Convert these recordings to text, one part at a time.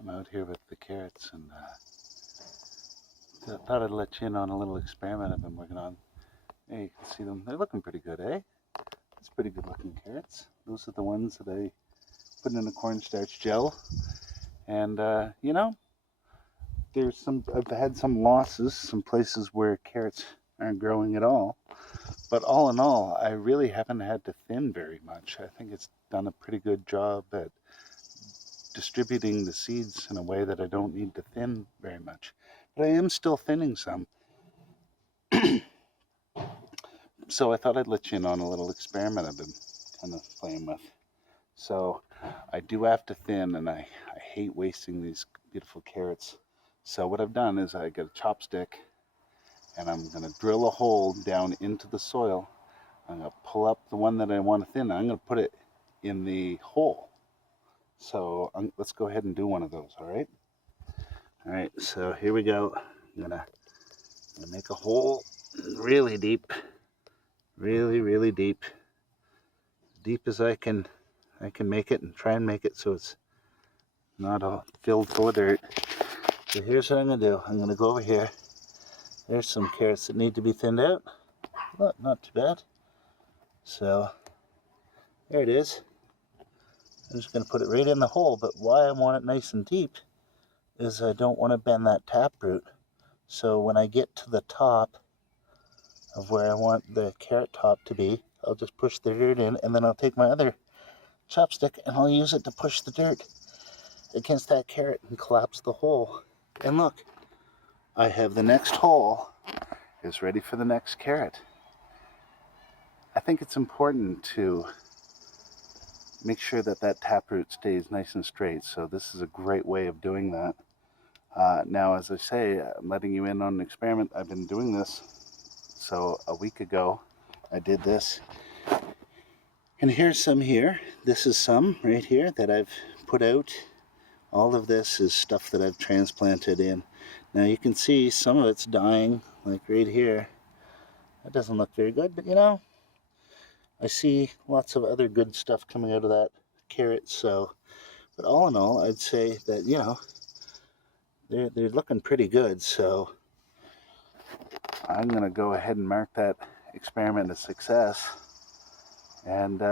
I'm out here with the carrots, and thought I'd let you in on a little experiment I've been working on. There you can see them. They're looking pretty good, eh? It's pretty good looking carrots. Those are the ones that I put in a cornstarch gel. And, I've had some losses, some places where carrots aren't growing at all. But all in all, I really haven't had to thin very much. I think it's done a pretty good job at distributing the seeds in a way that I don't need to thin very much. But I am still thinning some. So I thought I'd let you in on a little experiment I've been kind of playing with. So I do have to thin, and I hate wasting these beautiful carrots. So what I've done is I got a chopstick, and I'm going to drill a hole down into the soil. I'm going to pull up the one that I want to thin. I'm going to put it in the hole. So let's go ahead and do one of those, all right? All right, so here we go. I'm gonna make a hole really deep, really deep, as deep as I can make it, and try and make it so it's not all filled full of dirt. So here's what I'm gonna do. I'm gonna go over here. There's some carrots that need to be thinned out. Not too bad. So there it is. I'm just going to put it right in the hole, but why I want it nice and deep is I don't want to bend that taproot. So when I get to the top of where I want the carrot top to be, I'll just push the dirt in, and then I'll take my other chopstick and I'll use it to push the dirt against that carrot and collapse the hole. And look, I have the next hole is ready for the next carrot. I think it's important to make sure that taproot stays nice and straight. So this is a great way of doing that. Now, as I say, I'm letting you in on an experiment. I've been doing this. So a week ago, I did this. And here's some here. This is some right here that I've put out. All of this is stuff that I've transplanted in. Now you can see some of it's dying, like right here. That doesn't look very good, but I see lots of other good stuff coming out of that carrot. So, but all in all, I'd say that, they're looking pretty good. So I'm going to go ahead and mark that experiment a success. And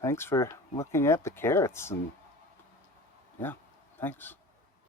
thanks for looking at the carrots. And yeah, thanks.